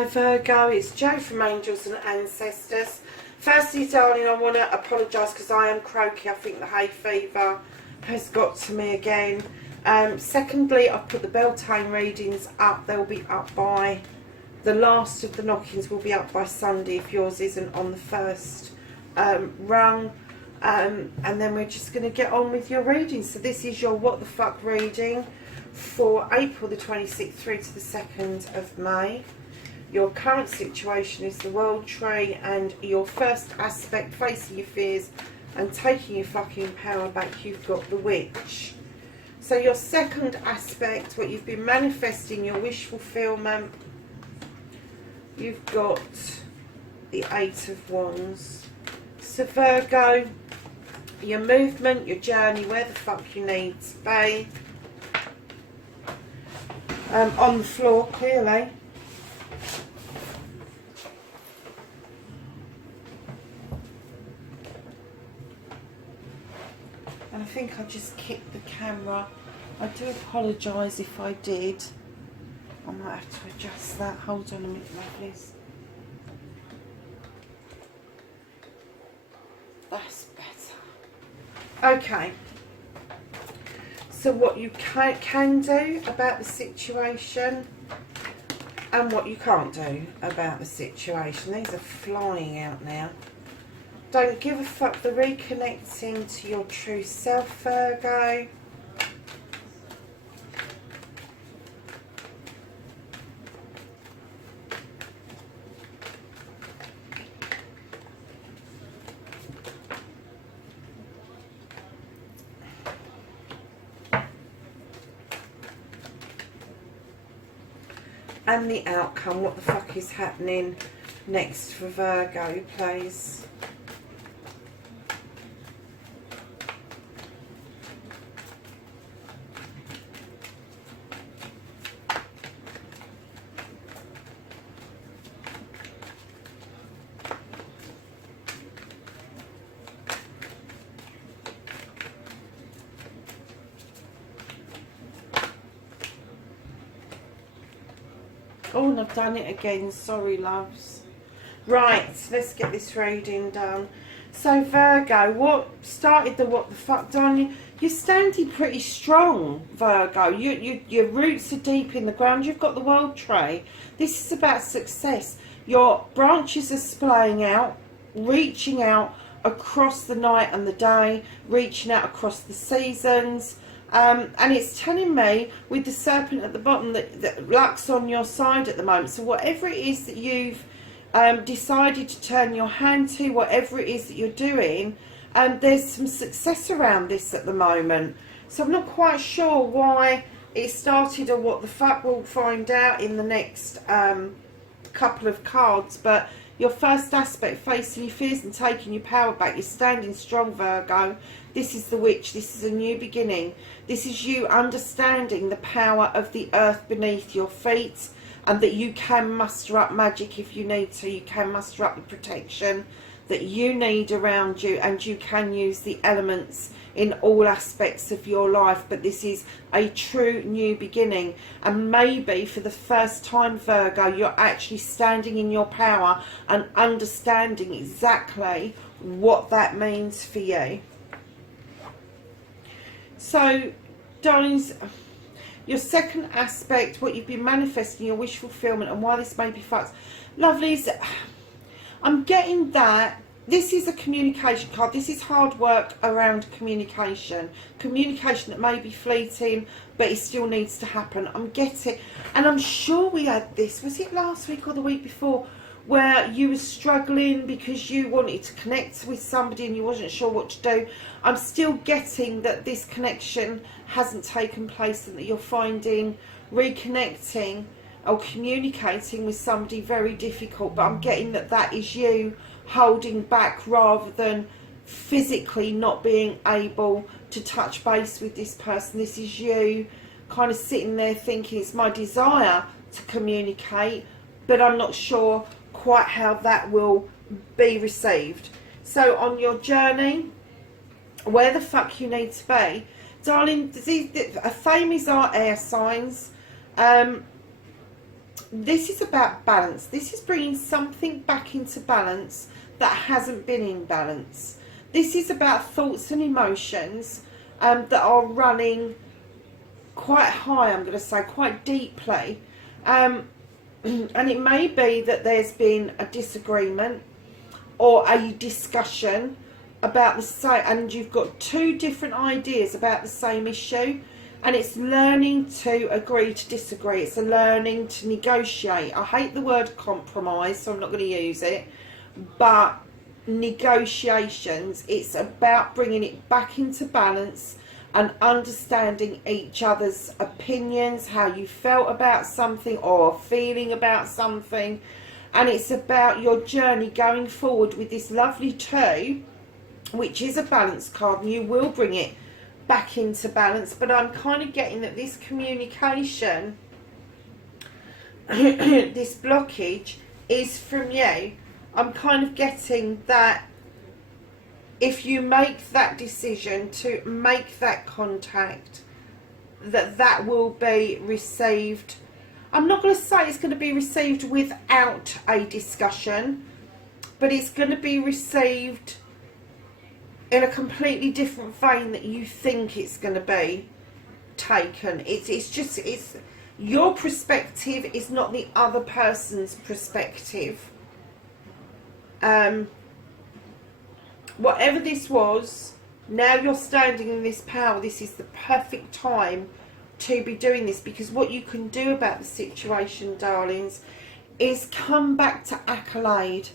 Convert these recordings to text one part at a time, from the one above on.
Hi Virgo, it's Jo from Angels and Ancestors. Firstly, darling, I want to apologise because I am croaky. I think the hay fever has got to me again. Secondly, I've put the Beltane readings up. They'll be up by, the last of the knockings will be up by Sunday if yours isn't on the first rung. And then we're just going to get on with your reading. So this is your What the Fuck reading for April the 26th through to the 2nd of May. Your current situation is the World Tree, and your first aspect, facing your fears and taking your fucking power back, you've got the Witch. So your second aspect, what you've been manifesting, your wish fulfillment, you've got the Eight of Wands. So Virgo, your movement, your journey, where the fuck you need to be. On the floor, clearly. And I think I just kicked the camera. I do apologise if I did. I might have to adjust that. Hold on a minute, lovelies. That's better. Okay. So what you can do about the situation and what you can't do about the situation. These are flying out now. Don't give a fuck, the reconnecting to your true self, Virgo. And the outcome, what the fuck is happening next for Virgo, please. Oh, and I've done it again. Sorry, loves. Right, let's get this reading done. So, Virgo, what started the what the fuck, darling? You're standing pretty strong, Virgo. Your roots are deep in the ground. You've got the World Tree. This is about success. Your branches are splaying out, reaching out across the night and the day, reaching out across the seasons. And it's telling me with the serpent at the bottom that luck's on your side at the moment. So whatever it is that you've decided to turn your hand to, whatever it is that you're doing, there's some success around this at the moment. So I'm not quite sure why it started or what the fuck. We'll find out in the next couple of cards. But your first aspect, facing your fears and taking your power back. You're standing strong, Virgo. This is the Witch. This is a new beginning. This is you understanding the power of the earth beneath your feet, and that you can muster up magic if you need to. You can muster up the protection that you need around you, and you can use the elements in all aspects of your life. But this is a true new beginning, and maybe for the first time, Virgo, you're actually standing in your power and understanding exactly what that means for you. So, darlings, your second aspect, what you've been manifesting, your wish fulfillment, and why this may be fucked. Lovelies, I'm getting that this is a communication card. This is hard work around communication. Communication that may be fleeting, but it still needs to happen. I'm getting, and I'm sure we had this, was it last week or the week before, where you were struggling because you wanted to connect with somebody and you wasn't sure what to do. I'm still getting that this connection hasn't taken place and that you're finding reconnecting or communicating with somebody very difficult. But I'm getting that that is you holding back rather than physically not being able to touch base with this person. This is you kind of sitting there thinking, it's my desire to communicate, but I'm not sure quite how that will be received. So on your journey, where the fuck you need to be, darling, a fame is our air signs. this is about balance. This is bringing something back into balance that hasn't been in balance. This is about thoughts and emotions that are running quite high, I'm going to say, quite deeply. And it may be that there's been a disagreement or a discussion about the same, and you've got two different ideas about the same issue, and it's learning to agree to disagree. It's a learning to negotiate. I hate the word compromise, so I'm not going to use it, but negotiations, it's about bringing it back into balance and understanding each other's opinions, how you felt about something or feeling about something. And it's about your journey going forward with this lovely two, which is a balance card, and you will bring it back into balance. But I'm kind of getting that this communication, this blockage is from you. I'm kind of getting that if you make that decision to make that contact, that will be received. I'm not going to say it's going to be received without a discussion, but it's going to be received in a completely different vein that you think it's going to be taken. It's your perspective is not the other person's perspective. Whatever this was, now you're standing in this power. This is the perfect time to be doing this, because what you can do about the situation, darlings, is come back to accolade.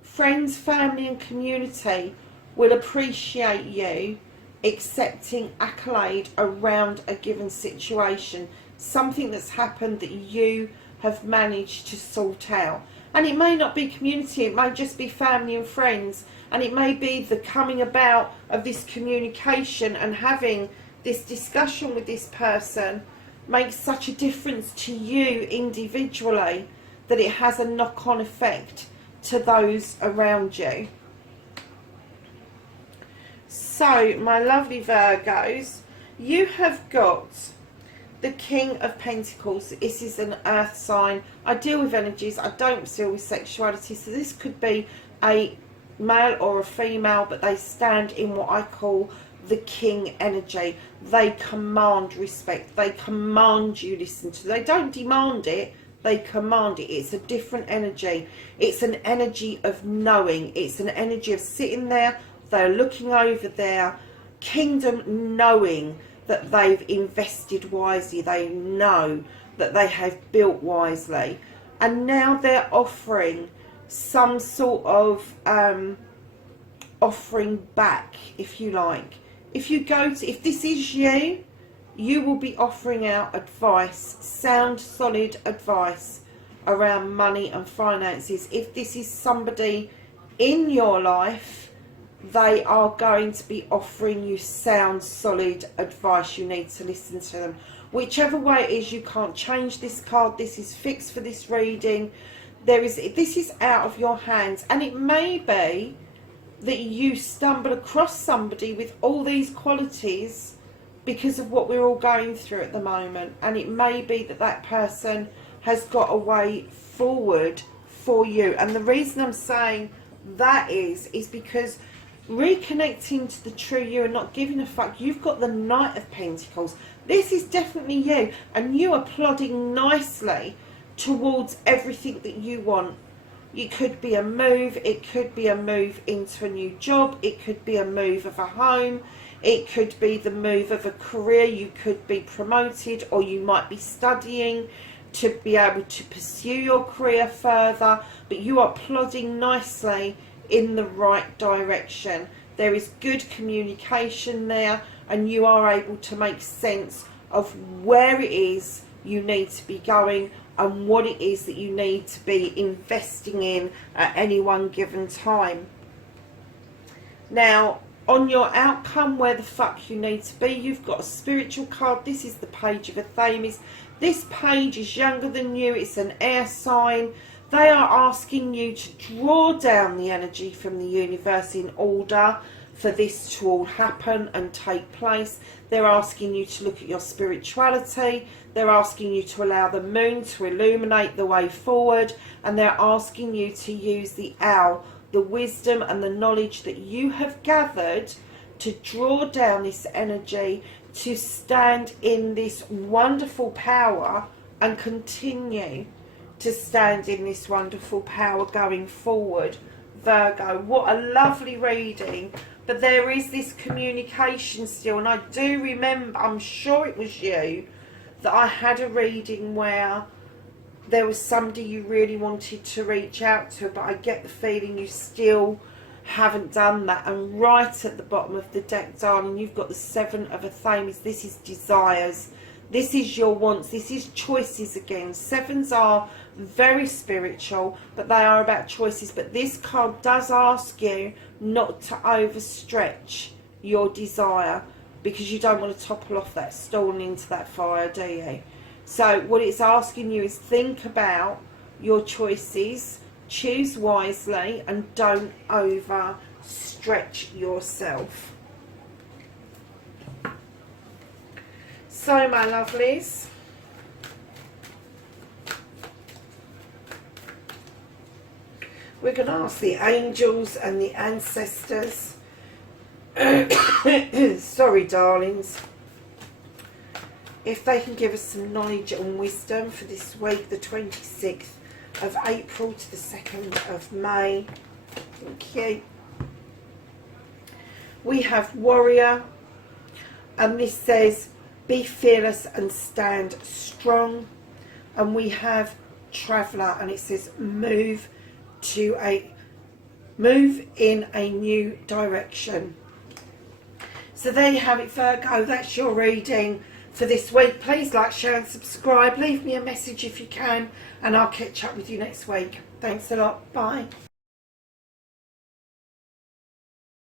Friends, family and community will appreciate you accepting accolade around a given situation, something that's happened that you have managed to sort out. And it may not be community, it may just be family and friends, and it may be the coming about of this communication and having this discussion with this person makes such a difference to you individually that it has a knock-on effect to those around you. So, my lovely Virgos, you have got the King of Pentacles. This is an earth sign. I deal with energies, I don't deal with sexuality, so this could be a male or a female, but they stand in what I call the king energy. They command respect, they command you listen to them. They don't demand it, they command it. It's a different energy. It's an energy of knowing. It's an energy of sitting there, they're looking over their kingdom, knowing that they've invested wisely, they know that they have built wisely, and now they're offering some sort of offering back, if you like. If this is you, you will be offering out advice, sound, solid advice around money and finances. If this is somebody in your life, they are going to be offering you sound, solid advice. You need to listen to them. Whichever way it is, you can't change this card. This is fixed for this reading. This is out of your hands, and it may be that you stumble across somebody with all these qualities because of what we're all going through at the moment, and it may be that that person has got a way forward for you. And the reason I'm saying that is because reconnecting to the true you and not giving a fuck, you've got the Knight of Pentacles. This is definitely you, and you are plodding nicely towards everything that you want. It could be a move, it could be a move into a new job, it could be a move of a home, it could be the move of a career. You could be promoted, or you might be studying to be able to pursue your career further, but you are plodding nicely in the right direction. There is good communication there, and you are able to make sense of where it is you need to be going and what it is that you need to be investing in at any one given time. Now, on your outcome, where the fuck you need to be, you've got a spiritual card. This is the Page of Athames. This page is younger than you. It's an air sign. They are asking you to draw down the energy from the universe in order for this to all happen and take place. They're asking you to look at your spirituality. They're asking you to allow the moon to illuminate the way forward. And they're asking you to use the owl, the wisdom and the knowledge that you have gathered to draw down this energy, to stand in this wonderful power and continue to stand in this wonderful power going forward. Virgo, what a lovely reading. But there is this communication still, and I do remember, I'm sure it was you, that I had a reading where there was somebody you really wanted to reach out to, but I get the feeling you still haven't done that. And right at the bottom of the deck, darling, you've got the Seven of Athames. This is desires. This is your wants. This is choices again. Sevens are very spiritual, but they are about choices. But this card does ask you not to overstretch your desire, because you don't want to topple off that stool and into that fire, do you? So what it's asking you is think about your choices, choose wisely, and don't overstretch yourself. So, my lovelies, we're going to ask the angels and the ancestors, sorry darlings, if they can give us some knowledge and wisdom for this week, the 26th of April to the 2nd of May. Thank you. We have Warrior, and this says, be fearless and stand strong. And we have Traveller, and it says move in a new direction. So there you have it, Virgo. That's your reading for this week. Please like, share and subscribe. Leave me a message if you can, and I'll catch up with you next week. Thanks a lot. Bye.